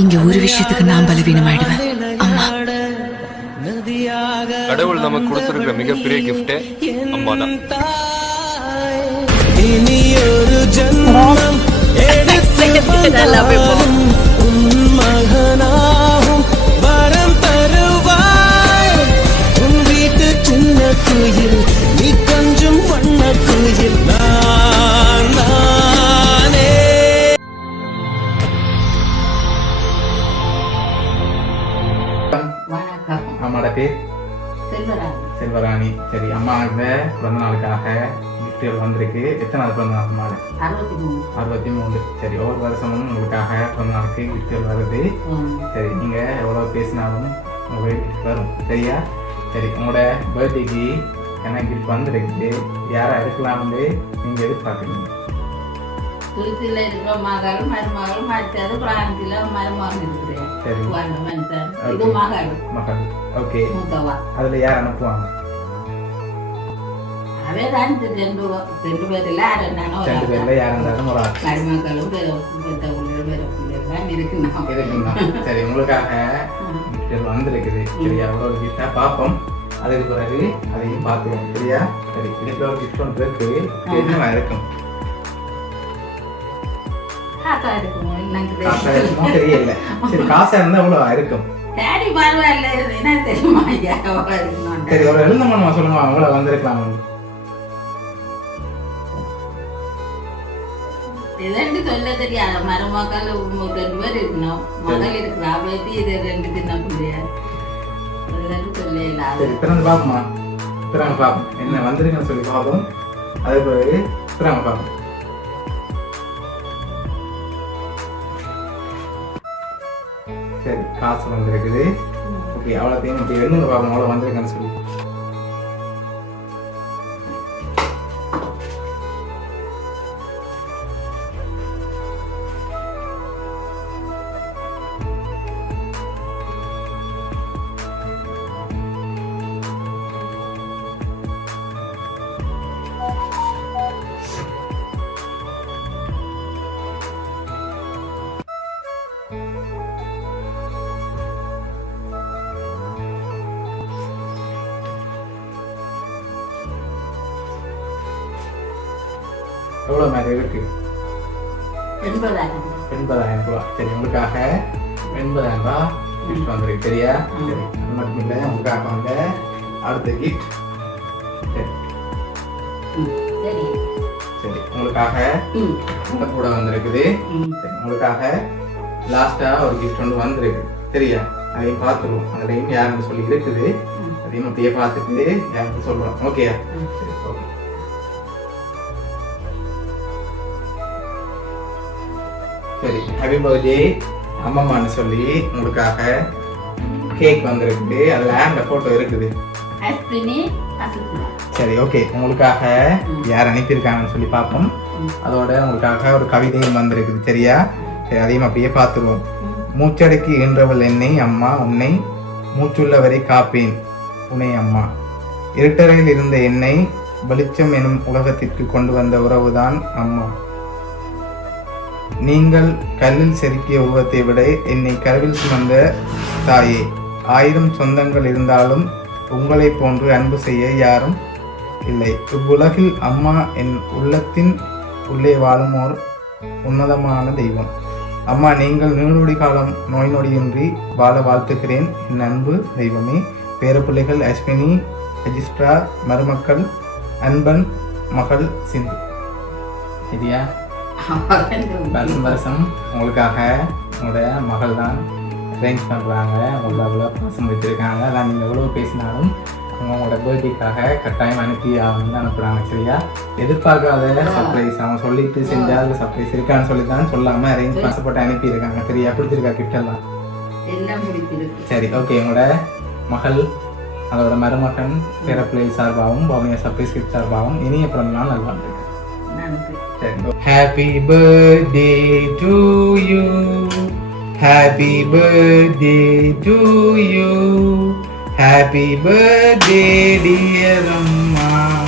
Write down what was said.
இங்க ஒரு விஷயத்துக்கு நான் பலவீனமாயிடுவேன். அம்மா. கடவுள் நமக்கு கொடுத்திருக்கிற மிகப்பெரிய கிஃப்ட் அம்மா தான். அம்மாவோட பேர் செல்வராணி. சரி, அம்மா இந்த பிறந்த நாளுக்காக கிஃப்ட்கள் வந்திருக்கு. எத்தனை நாள் பிறந்த நாள் அம்மாவோட? 63. சரி, ஒவ்வொரு வருஷமும் உங்களுக்காக பிறந்த நாளுக்கு கிஃப்ட்கள் வருது. சரி, நீங்க எவ்வளவு பேசினாலும் உங்களுக்கு கிஃப்ட் வரும், சரியா? சரி, உங்களோட பர்த்டேக்கு என்ன கிஃப்ட் வந்திருக்கு, யாரா இருக்கலாம்னு நீங்க எதிர்பார்க்குறீங்க? துருத்தில இருக்கிற மகளும் மருமகளும் அடுத்தது பிராந்தில மருமகன் இருக்கிறேன். சரி, இது மகள். மகள். ஓகே, மூத்தவா. அதுல யார் அனுப்புவாங்க? அவேதான் ரெண்டு பேர்ல ரெண்டு பேர்ல யார் இருந்தாலும் ஒரு ஆள். மருமகளும் பெத்த பிள்ளைகள் இருக்குன்னா. சரி, உங்களுக்காக கிஃப்ட் வந்திருக்குது. சரியா, அவ்வளவு கிஃப்டா பார்ப்போம். அதுக்கு பிறகு அதையும் பார்த்துவோம், சரியா? சரி, இதுக்கு ஒரு கிஃப்ட் ஒன்று இருக்கு. என்ன இருக்கும்? தெரியல. சரி, காசா இருந்தா எவ்வளவு இருக்கும்? சரி, பரவாயில்ல. என்ன தெரியுமா? சரி, ஒரு எழுந்தமா சொல்லுங்க, அவ்வளவு வந்திருக்கலாம். ரெண்டு சொல்ல தெரியாத மருமக்கள் 2 பேர் இருக்கணும். மகள் இருக்கிறா, பேத்தி இது 2 சின்ன பிள்ளையா. சொல்ல இல்லாத. திறந்து பாப்போமா? திறங்க பாப்போம் என்ன வந்திருக்குன்னு சொல்லி பார்ப்போம். அதே பிறகு திறங்க பாப்போம். சரி, காசு வந்திருக்குது. ஓகே, அவ்வளோத்தையும் இப்படி எழுதுங்க பாப்போம், அவ்வளோ வந்திருக்குன்னு சொல்லி. எவ்வளோ மாதிரி இருக்கு? 80,000 ரூபா. சரி, உங்களுக்காக 80,000 ரூபா கிஃப்ட் வந்திருக்கு, சரியா? சரி, அது மட்டும் இல்லை, உங்களுக்காக வந்து அடுத்த கிஃப்ட். சரி, சரி, உங்களுக்காக உங்க கூட வந்திருக்குது. சரி, உங்களுக்காக லாஸ்டா ஒரு கிஃப்ட் ஒன்று வந்திருக்கு, சரியா? அதையும் பார்த்துருவோம். அதுலையும் யாருன்னு சொல்லி இருக்குது. அதையும் அப்படியே பார்த்துட்டு யாருக்கு சொல்றோம், ஓகேயா? சரி, ஓகே. சரி, ஹாப்பி பர்த்டே அம்மம்மான்னு சொல்லி உங்களுக்காக கேக் வந்திருக்கு. அதுல அந்த போட்டோ இருக்குது. சரி, ஓகே, உங்களுக்காக யார் அனுப்பியிருக்காங்கன்னு சொல்லி பார்ப்போம். அதோட உங்களுக்காக ஒரு கவிதையும் வந்திருக்குது, சரியா? சரி, அதையும் அப்படியே பார்த்துருவோம். மூச்சடக்கி ஈன்றவள் என்னை அம்மா, உன்னை மூச்சுள்ளவரை காப்பேன் உன்னை அம்மா. இருட்டறையில் இருந்த என்னை வெளிச்சம் எனும் உலகத்திற்கு கொண்டு வந்த உறவுதான் அம்மா. நீங்கள் கல்லில் செதுக்கிய உருவத்தை விட என்னை கருவில் சுமந்த தாயே. 1000 சொந்தங்கள் இருந்தாலும் உங்களை போன்று அன்பு செய்ய யாரும் இல்லை. இவ்வுலகில் அம்மா என் உள்ளத்தின் உள்ளே வாழும் ஓர் உன்னதமான தெய்வம். அம்மா, நீங்கள் நீடூடி காலம் நோய் நொடியின்றி வாழ வாழ்த்துகிறேன் என் அன்பு தெய்வமே. பேரப்பிள்ளைகள் அஸ்வினி, ரெஜிஸ்ட்ரா, மருமக்கள் அன்பன், மகள் சிந்து. சரியா? வருஷம் உங்களுக்காக உங்களோட மகள் தான் அரேஞ்ச் பண்ணுறாங்க. உங்களை அவ்வளோ பாசம் வச்சுருக்காங்க. அதான் நீங்கள் எவ்வளோ பேசினாலும் அவங்க உங்களோட பர்த்டேக்காக கட்டாயம் அனுப்பி அவங்க அனுப்புகிறாங்க, சரியா? எதிர்பார்க்காத சர்ப்ரைஸ். அவங்க சொல்லிட்டு செஞ்சால் அதில் சர்ப்ரைஸ் இருக்கான்னு சொல்லி தான் சொல்லாமல் அரேஞ்ச் பாசப்பட்டு அனுப்பியிருக்காங்க, சரியா? பிடிச்சிருக்கா கிஃப்ட் எல்லாம்? சரி, ஓகே. உங்களோட மகள், அதோட மருமகன், பேரப்பிள்ளை சார்பாகவும் பவுனியா சர்ப்ரைஸ் கிஃப்ட் சார்பாகவும் இனிய பிறந்த நாள் நல்லா இருக்கு. Happy birthday to you. Happy birthday to you. Happy birthday dear Amma.